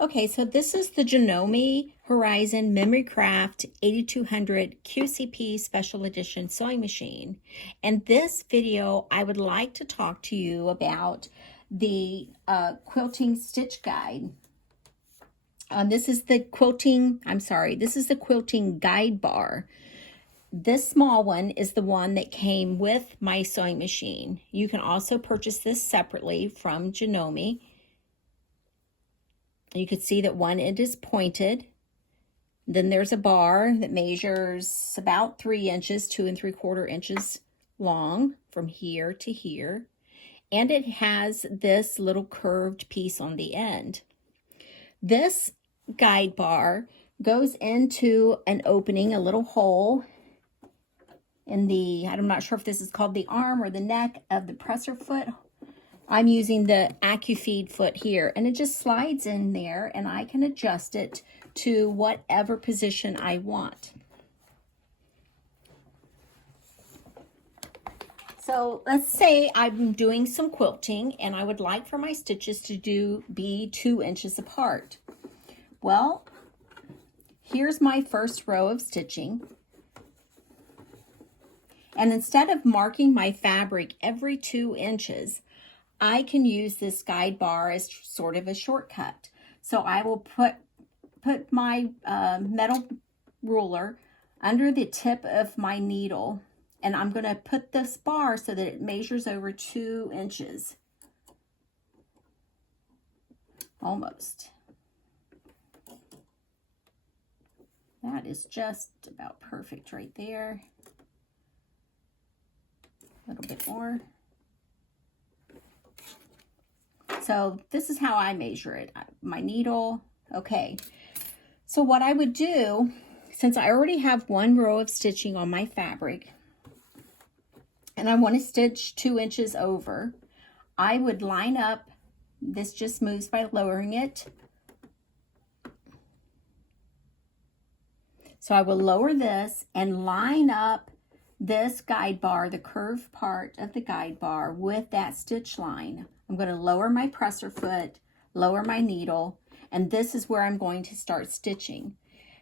Okay, so this is the Janome Memory Craft 8200 QCP Special Edition sewing machine. And this video, I would like to talk to you about the quilting stitch guide. This is the Quilting Guide Bar. This small one is the one that came with my sewing machine. You can also purchase this separately from Janome. You can see that one end is pointed. Then there's a bar that measures about 3 inches, 2 3/4 inches long from here to here. And it has this little curved piece on the end. This guide bar goes into an opening, a little hole in the, I'm not sure if this is called the arm or the neck of the presser foot. I'm using the AcuFeed foot here, and it just slides in there, and I can adjust it to whatever position I want. So let's say I'm doing some quilting, and I would like for my stitches to be 2 inches apart. Well, here's my first row of stitching. And instead of marking my fabric every 2 inches, I can use this guide bar as sort of a shortcut. So I will put my metal ruler under the tip of my needle, and I'm going to put this bar so that it measures over 2 inches. Almost. That is just about perfect right there. A little bit more. So this is how I measure it. My needle. Okay. So what I would do, since I already have one row of stitching on my fabric, and I want to stitch 2 inches over, I would line up. This just moves by lowering it. So I will lower this and line up this guide bar, the curved part of the guide bar, with that stitch line. I'm going to lower my presser foot, lower my needle, and this is where I'm going to start stitching.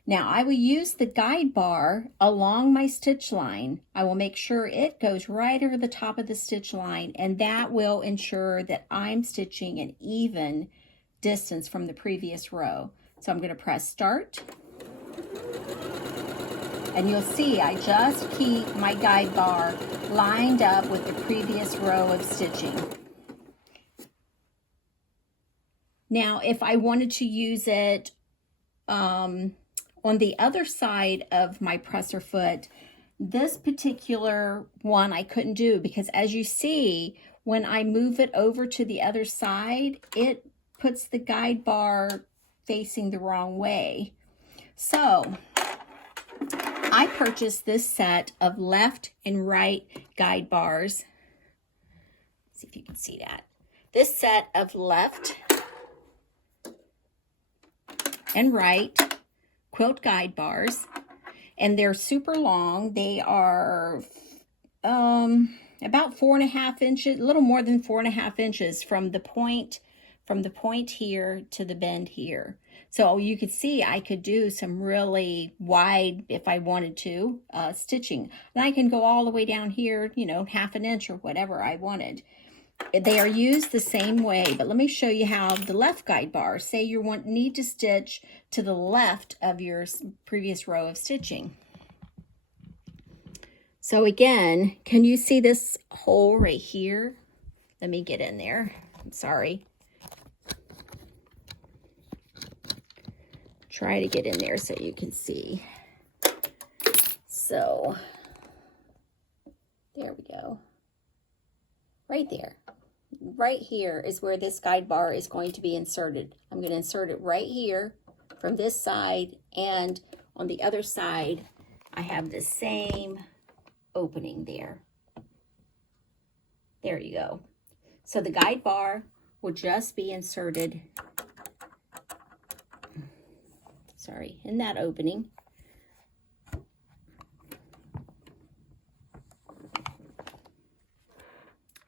Now I will use the guide bar along my stitch line. I will make sure it goes right over the top of the stitch line, and that will ensure that I'm stitching an even distance from the previous row. So I'm going to press start. And you'll see I just keep my guide bar lined up with the previous row of stitching. Now, if I wanted to use it on the other side of my presser foot, this particular one I couldn't do, because as you see, when I move it over to the other side, it puts the guide bar facing the wrong way. So I purchased this set of left and right guide bars. Let's see if you can see that. This set of left and right quilt guide bars, and they're super long. They are about 4.5 inches, a little more than 4.5 inches from the point here to the bend here. So you could see I could do some really wide, if I wanted to, stitching. And I can go all the way down here, you know, 1/2 inch or whatever I wanted. They are used the same way, but let me show you how the left guide bar, say you need to stitch to the left of your previous row of stitching. So again, can you see this hole right here? Let me get in there. I'm sorry. Try to get in there so you can see. So there we go. Right there. Right here is where this guide bar is going to be inserted. I'm going to insert it right here from this side, and on the other side I have the same opening there. There you go. So the guide bar will just be inserted, in that opening.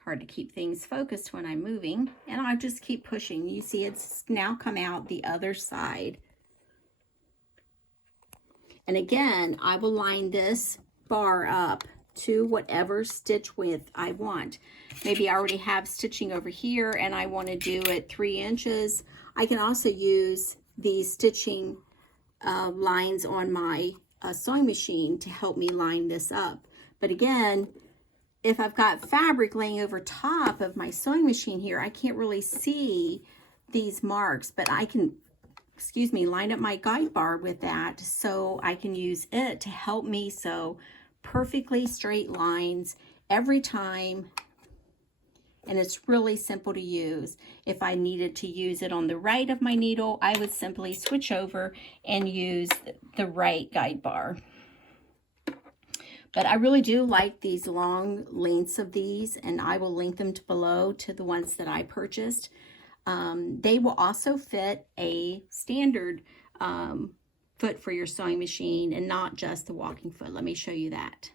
hard to keep things focused when I'm moving. And I'll just keep pushing. You see it's now come out the other side. And again, I will line this bar up to whatever stitch width I want. Maybe I already have stitching over here and I want to do it 3 inches. I can also use these stitching lines on my sewing machine to help me line this up. But again, if I've got fabric laying over top of my sewing machine here, I can't really see these marks, but I can, line up my guide bar with that so I can use it to help me sew perfectly straight lines every time. And it's really simple to use. If I needed to use it on the right of my needle, I would simply switch over and use the right guide bar. But I really do like these long lengths of these, and I will link them below to the ones that I purchased. They will also fit a standard foot for your sewing machine and not just the walking foot. Let me show you that.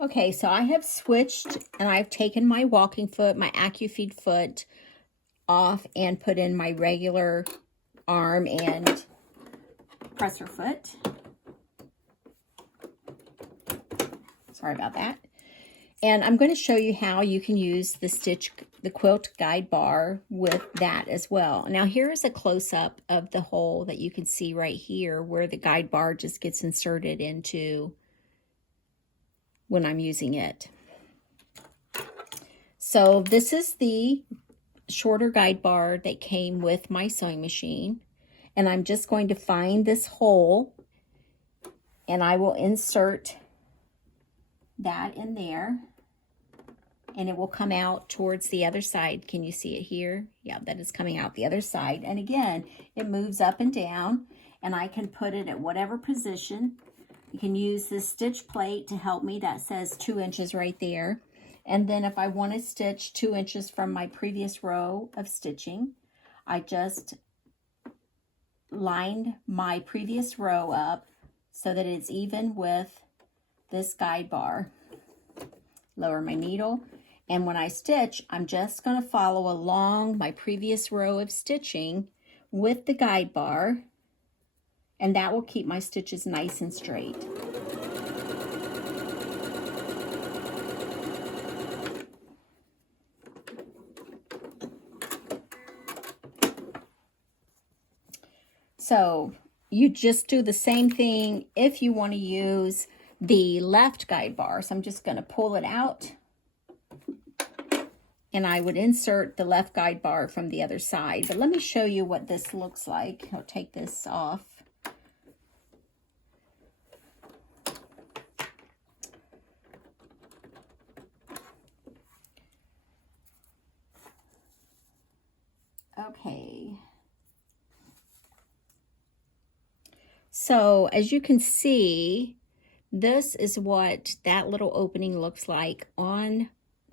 Okay, so I have switched and I've taken my walking foot, my AcuFeed foot off and put in my regular arm and presser foot. Sorry about that. And I'm going to show you how you can use the Quilt Guide Bar with that as well. Now here is a close-up of the hole that you can see right here where the guide bar just gets inserted into when I'm using it. So this is the shorter guide bar that came with my sewing machine. And I'm just going to find this hole and I will insert that in there. And it will come out towards the other side. Can you see it here? Yeah, that is coming out the other side. And again, it moves up and down, and I can put it at whatever position. You can use this stitch plate to help me. That says 2 inches right there. And then if I want to stitch 2 inches from my previous row of stitching, I just lined my previous row up so that it's even with this guide bar. Lower my needle. And when I stitch, I'm just going to follow along my previous row of stitching with the guide bar, and that will keep my stitches nice and straight. So you just do the same thing if you want to use the left guide bar. So I'm just going to pull it out. And I would insert the left guide bar from the other side. But let me show you what this looks like. I'll take this off. Okay. So as you can see, this is what that little opening looks like on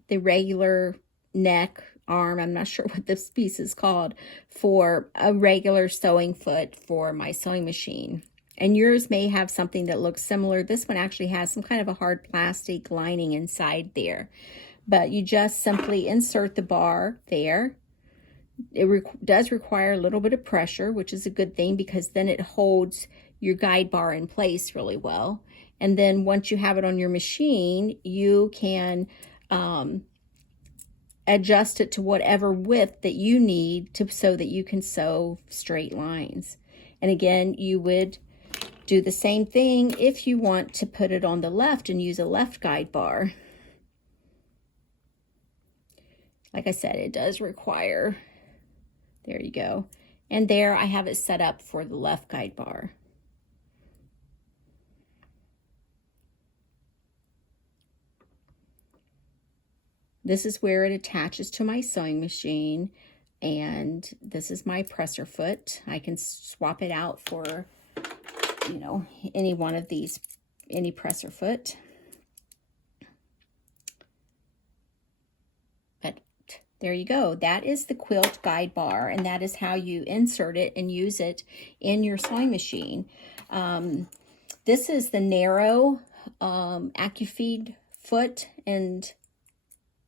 the regular neck, arm, I'm not sure what this piece is called, for a regular sewing foot for my sewing machine. And yours may have something that looks similar. This one actually has some kind of a hard plastic lining inside there. But you just simply insert the bar there. It does require a little bit of pressure, which is a good thing because then it holds your guide bar in place really well. And then once you have it on your machine, you can adjust it to whatever width that you need so that you can sew straight lines. And again, you would do the same thing if you want to put it on the left and use a left guide bar. Like I said, it does require, there you go. And there I have it set up for the left guide bar. This is where it attaches to my sewing machine, and this is my presser foot. I can swap it out for, you know, any one of these, any presser foot. But there you go. That is the Quilt Guide Bar, and that is how you insert it and use it in your sewing machine. This is the narrow AcuFeed foot, and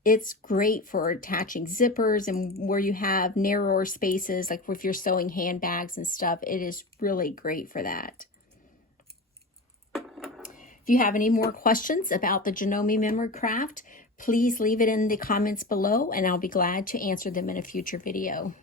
it's great for attaching zippers and where you have narrower spaces, like if you're sewing handbags and stuff. It is really great for that. If you have any more questions about the Janome Memory Craft, please leave it in the comments below, and I'll be glad to answer them in a future video.